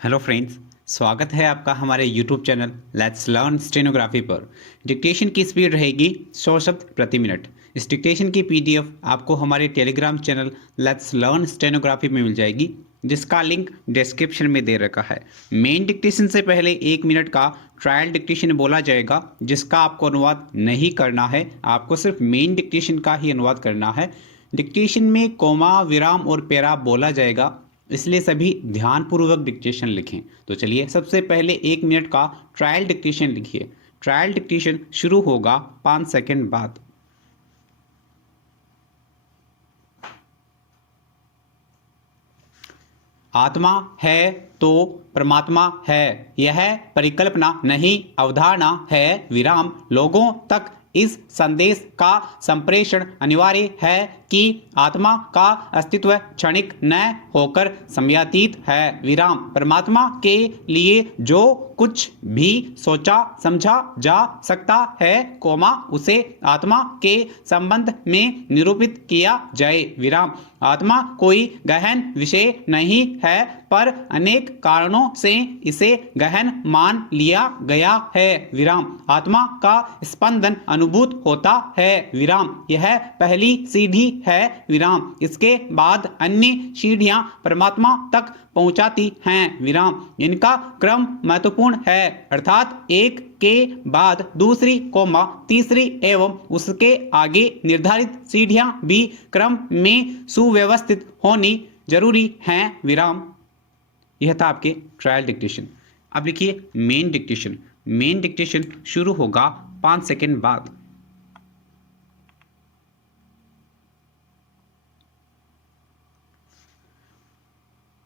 Hello friends, स्वागत है आपका हमारे YouTube channel let's learn stenography पर। डिक्टेशन की स्पीड रहेगी 100 शब्द प्रति मिनट। इस डिक्टेशन की पीडीएफ आपको हमारे Telegram channel let's learn stenography में मिल जाएगी, जिसका लिंक डिस्क्रिप्शन में दे रखा है। मेन डिक्टेशन से पहले 1 मिनट का ट्रायल डिक्टेशन बोला जाएगा, जिसका आपको अनुवाद नहीं करना है। आपको सिर्फ मेन डिक्टेशन का ही अनुवाद करना है। डिक्टेशन में कोमा, विराम और पैरा बोला जाएगा, इसलिए सभी ध्यानपूर्वक डिक्टेशन लिखें। तो चलिए सबसे पहले 1 मिनट का ट्रायल डिक्टेशन लिखिए। ट्रायल डिक्टेशन शुरू होगा 5 सेकंड बाद। आत्मा है तो परमात्मा है, यह परिकल्पना नहीं अवधारणा है। विराम लोगों तक इस संदेश का संप्रेषण अनिवार्य है कि आत्मा का अस्तित्व क्षणिक न होकर समयातीत है। विराम परमात्मा के लिए जो कुछ भी सोचा समझा जा सकता है, कोमा उसे आत्मा के संबंध में निरूपित किया जाए। विराम आत्मा कोई गहन विषय नहीं है, पर अनेक कारणों से इसे गहन मान लिया गया है। विराम आत्मा का स्पंदन अनुभूत होता है। विराम यह पहली सीढ़ी है। विराम इसके बाद अन्य सीढ़ियां परमात्मा तक पहुंचाती हैं। विराम इनका क्रम महत्वपूर्ण है, अर्थात एक के बाद दूसरी कोमा तीसरी एवं उसके आगे निर्धारित सीढ़ियां भी क्रम में सुव्यवस्थित होनी जरूरी हैं। विराम यह था आपके ट्रायल डिक्टेशन। अब लिखिए मेन डिक्टेशन। मेन डिक्टेशन शुरू होगा 5 सेकंड बाद।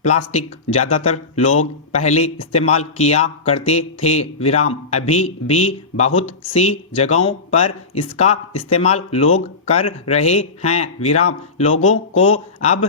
प्लास्टिक ज्यादातर लोग पहले इस्तेमाल किया करते थे। विराम अभी भी बहुत सी जगहों पर इसका इस्तेमाल लोग कर रहे हैं। विराम लोगों को अब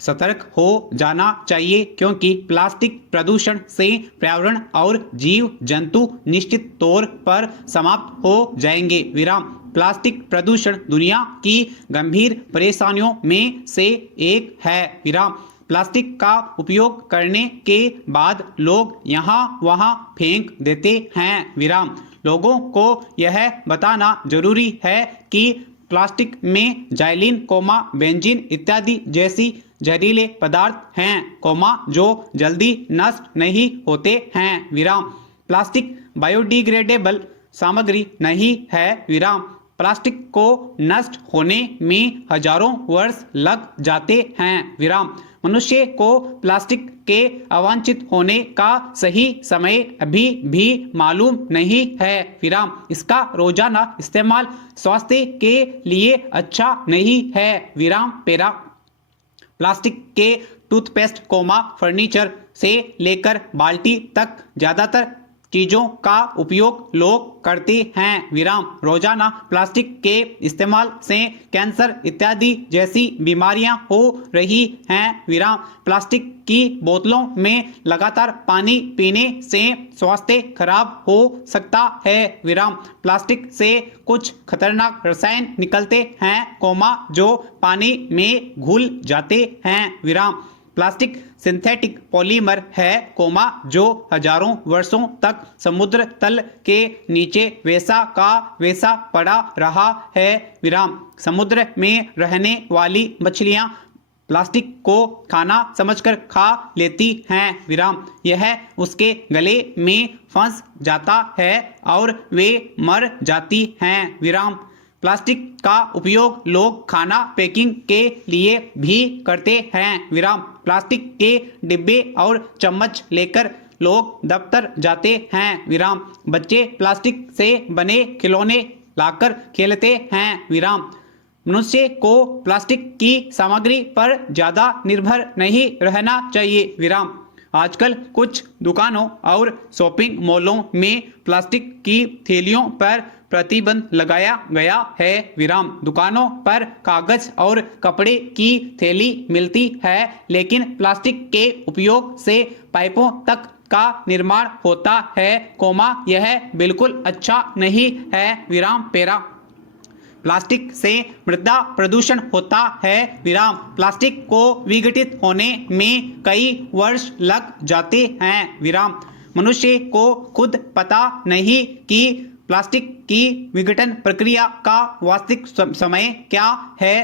सतर्क हो जाना चाहिए, क्योंकि प्लास्टिक प्रदूषण से पर्यावरण और जीव जंतु निश्चित तौर पर समाप्त हो जाएंगे। विराम प्लास्टिक प्रदूषण दुनिया की गंभीर परेशानियों में से एक है। विराम प्लास्टिक का उपयोग करने के बाद लोग यहाँ वहाँ फेंक देते हैं। विराम लोगों को यह बताना जरूरी है कि प्लास्टिक में जाइलिन, कोमा, बेंजीन इत्यादि जैसी जहरीले पदार्थ हैं, कोमा जो जल्दी नष्ट नहीं होते हैं। विराम प्लास्टिक बायोडिग्रेडेबल सामग्री नहीं है। विराम प्लास्टिक को नष्ट होने में हजारों वर्ष लग जाते हैं। विराम मनुष्य को प्लास्टिक के अवांछित होने का सही समय अभी भी मालूम नहीं है। विराम इसका रोजाना इस्तेमाल स्वास्थ्य के लिए अच्छा नहीं है। विराम पैरा प्लास्टिक के टूथपेस्ट, कोमा फर्नीचर से लेकर बाल्टी तक ज्यादातर चीजों का उपयोग लोग करते हैं। विराम रोजाना प्लास्टिक के इस्तेमाल से कैंसर इत्यादि जैसी बीमारियां हो रही हैं। विराम प्लास्टिक की बोतलों में लगातार पानी पीने से स्वास्थ्य खराब हो सकता है। विराम प्लास्टिक से कुछ खतरनाक रसायन निकलते हैं, कोमा जो पानी में घुल जाते हैं। विराम प्लास्टिक सिंथेटिक पॉलीमर है, कोमा जो हजारों वर्षों तक समुद्र तल के नीचे वैसा का वैसा पड़ा रहा है। विराम समुद्र में रहने वाली मछलियां प्लास्टिक को खाना समझकर खा लेती हैं। विराम यह उसके गले में फंस जाता है और वे मर जाती हैं। विराम प्लास्टिक का उपयोग लोग खाना पैकिंग के लिए भी करते हैं। विराम प्लास्टिक के डिब्बे और चम्मच लेकर लोग दफ्तर जाते हैं। विराम बच्चे प्लास्टिक से बने खिलौने लाकर खेलते हैं। विराम मनुष्य को प्लास्टिक की सामग्री पर ज्यादा निर्भर नहीं रहना चाहिए। विराम आजकल कुछ दुकानों और शॉपिंग मॉलों में प्लास्टिक की थैलियों पर प्रतिबंध लगाया गया है। विराम दुकानों पर कागज और कपड़े की थैली मिलती है, लेकिन प्लास्टिक के उपयोग से पाइपों तक का निर्माण होता है, कोमा यह बिल्कुल अच्छा नहीं है। विराम पैरा प्लास्टिक से मृदा प्रदूषण होता है विराम। प्लास्टिक को विघटित होने में कई वर्ष लग जाते हैं विराम। मनुष्य को खुद पता नहीं कि प्लास्टिक की विघटन प्रक्रिया का वास्तविक समय क्या है।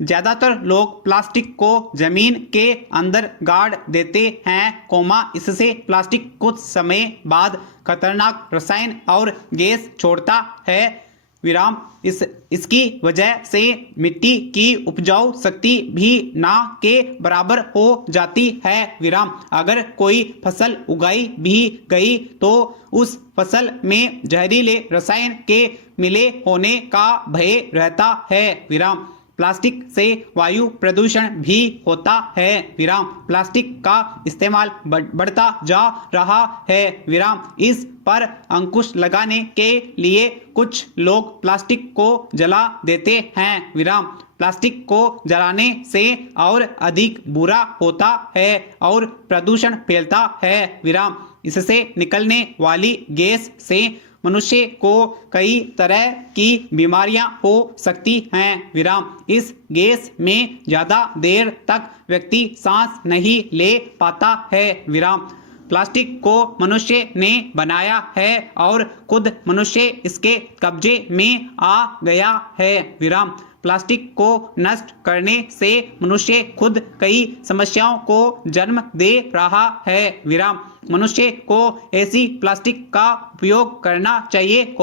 ज्यादातर लोग प्लास्टिक को जमीन के अंदर गाड़ देते हैं, इससे प्लास्टिक कुछ समय बाद खतरनाक रसायन और गैस छोड़ता है विराम। इसकी वजह से मिट्टी की उपजाऊ शक्ति भी ना के बराबर हो जाती है विराम। अगर कोई फसल उगाई भी गई तो उस फसल में जहरीले रसायन के मिले होने का भय रहता है विराम। प्लास्टिक से वायु प्रदूषण भी होता है विराम। प्लास्टिक का इस्तेमाल बढ़ता जा रहा है विराम। इस पर अंकुश लगाने के लिए कुछ लोग प्लास्टिक को जला देते हैं विराम। प्लास्टिक को जलाने से और अधिक बुरा होता है और प्रदूषण फैलता है विराम। इससे निकलने वाली गैस से मनुष्य को कई तरह की बीमारियां हो सकती हैं विराम। इस गैस में ज़्यादा देर तक व्यक्ति सांस नहीं ले पाता है विराम। प्लास्टिक को मनुष्य ने बनाया है और खुद मनुष्य इसके कब्जे में आ गया है विराम। प्लास्टिक को नष्ट करने से मनुष्य खुद कई समस्याओं को जन्म दे रहा है विराम। मनुष्य को ऐसी प्लास्टिक का उपयोग करना चाहिए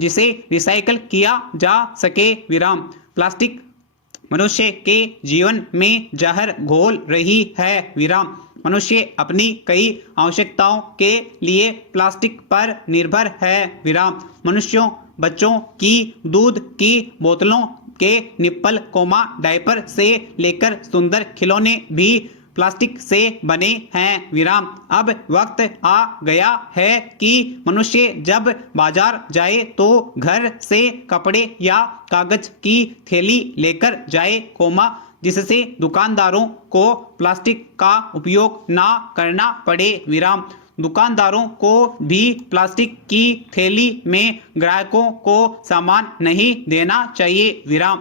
जिसे रिसाइकल किया जा सके विराम। प्लास्टिक मनुष्य के जीवन में जहर घोल रही है विराम। मनुष्य अपनी कई आवश्यकताओं के लिए प्लास्टिक पर निर्भर है विराम। मनुष्यों बच्चों की दूध की बोतलों के निप्पल डायपर से लेकर सुंदर खिलौने भी प्लास्टिक से बने हैं विराम। अब वक्त आ गया है कि मनुष्य जब बाजार जाए तो घर से कपड़े या कागज की थैली लेकर जाए जिससे दुकानदारों को प्लास्टिक का उपयोग ना करना पड़े विराम। दुकानदारों को भी प्लास्टिक की थैली में ग्राहकों को सामान नहीं देना चाहिए विराम।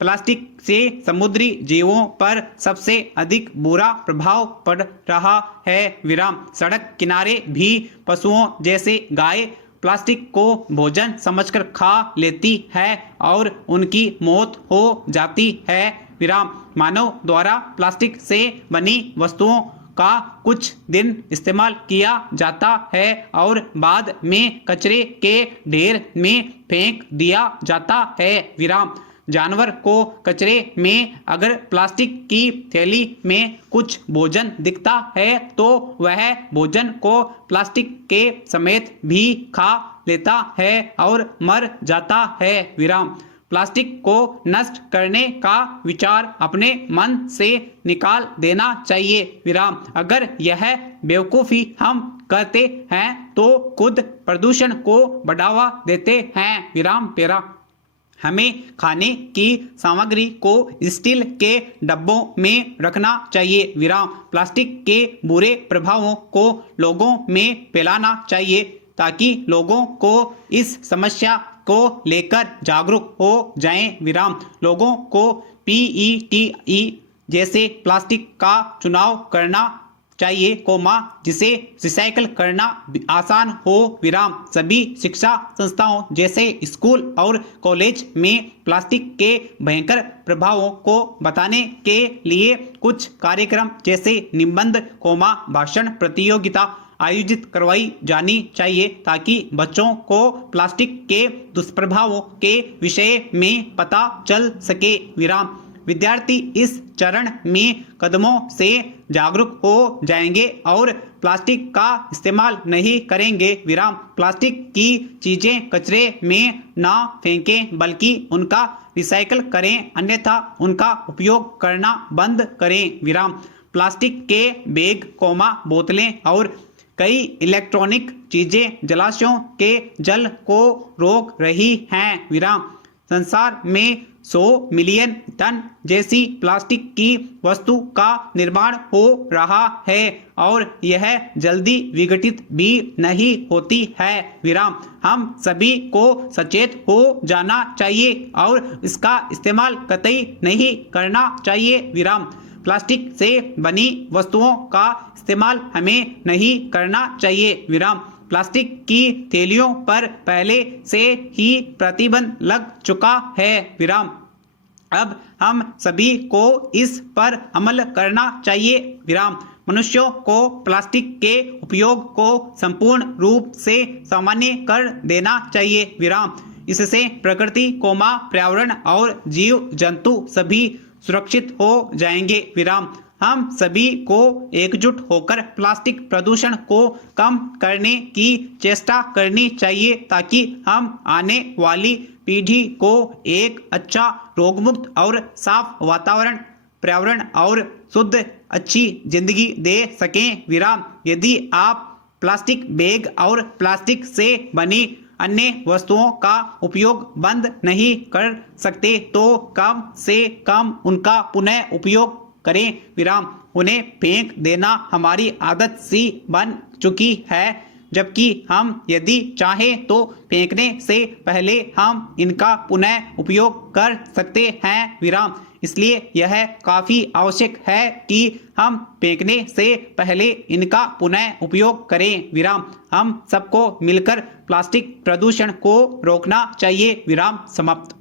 प्लास्टिक से समुद्री जीवों पर सबसे अधिक बुरा प्रभाव पड़ रहा है विराम। सड़क किनारे भी पशुओं जैसे गाय प्लास्टिक को भोजन समझकर खा लेती है और उनकी मौत हो जाती है विराम। मानव द्वारा प्लास्टिक से बनी वस्तुओं का कुछ दिन इस्तेमाल किया जाता है और बाद में कचरे के ढेर में फेंक दिया जाता है विराम। जानवर को कचरे में अगर प्लास्टिक की थैली में कुछ भोजन दिखता है तो वह भोजन को प्लास्टिक के समेत भी खा लेता है और मर जाता है विराम। प्लास्टिक को नष्ट करने का विचार अपने मन से निकाल देना चाहिए विराम। अगर यह बेवकूफ़ी हम करते हैं तो खुद प्रदूषण को बढ़ावा देते हैं विराम पेरा। हमें खाने की सामग्री को स्टील के डब्बों में रखना चाहिए विराम। प्लास्टिक के बुरे प्रभावों को लोगों में फैलाना चाहिए ताकि लोगों को इस समस्या को लेकर जागरूक हो जाएं विराम। लोगों को PETE जैसे प्लास्टिक का चुनाव करना चाहिए जिसे रिसाइकल करना आसान हो विराम। सभी शिक्षा संस्थाओं जैसे स्कूल और कॉलेज में प्लास्टिक के भयंकर प्रभावों को बताने के लिए कुछ कार्यक्रम जैसे निबंध भाषण प्रतियोगिता आयोजित करवाई जानी चाहिए ताकि बच्चों को प्लास्टिक के दुष्प्रभावों के विषय में पता चल सके विराम। विद्यार्थी इस चरण में कदमों से जागरूक हो जाएंगे और प्लास्टिक का इस्तेमाल नहीं करेंगे विराम। प्लास्टिक की चीज़ें कचरे में ना फेंकें बल्कि उनका रिसाइकल करें, अन्यथा उनका उपयोग करना बंद करें विराम। प्लास्टिक के बैग बोतलें और कई इलेक्ट्रॉनिक चीज़ें जलाशयों के जल को रोक रही हैं विराम। संसार में 100 मिलियन टन जैसी प्लास्टिक की वस्तु का निर्माण हो रहा है और यह जल्दी विघटित भी नहीं होती है। विराम। हम सभी को सचेत हो जाना चाहिए और इसका इस्तेमाल कतई नहीं करना चाहिए। विराम। प्लास्टिक से बनी वस्तुओं का इस्तेमाल हमें नहीं करना चाहिए। विराम। प्लास्टिक की थैलियों पर पहले से ही प्रतिबंध लग चुका है। विराम। अब हम सभी को इस पर अमल करना चाहिए। विराम। मनुष्यों को प्लास्टिक के उपयोग को संपूर्ण रूप से सामान्य कर देना चाहिए। विराम। इससे प्रकृति, पर्यावरण और जीव जंतु सभी सुरक्षित हो जाएंगे। विराम। हम सभी को एकजुट होकर प्लास्टिक प्रदूषण को कम करने की चेष्टा करनी चाहिए ताकि हम आने वाली पीढ़ी को एक अच्छा, रोगमुक्त और साफ वातावरण, पर्यावरण और शुद्ध अच्छी जिंदगी दे सकें। विराम। यदि आप प्लास्टिक बैग और प्लास्टिक से बनी अन्य वस्तुओं का उपयोग बंद नहीं कर सकते तो कम से कम उनका पुनः उपयोग करें। विराम। उन्हें फेंक देना हमारी आदत सी बन चुकी है, जबकि हम यदि चाहें तो फेंकने से पहले हम इनका पुनः उपयोग कर सकते हैं। विराम। इसलिए यह काफ़ी आवश्यक है कि हम फेंकने से पहले इनका पुनः उपयोग करें। विराम। हम सबको मिलकर प्लास्टिक प्रदूषण को रोकना चाहिए। विराम समाप्त।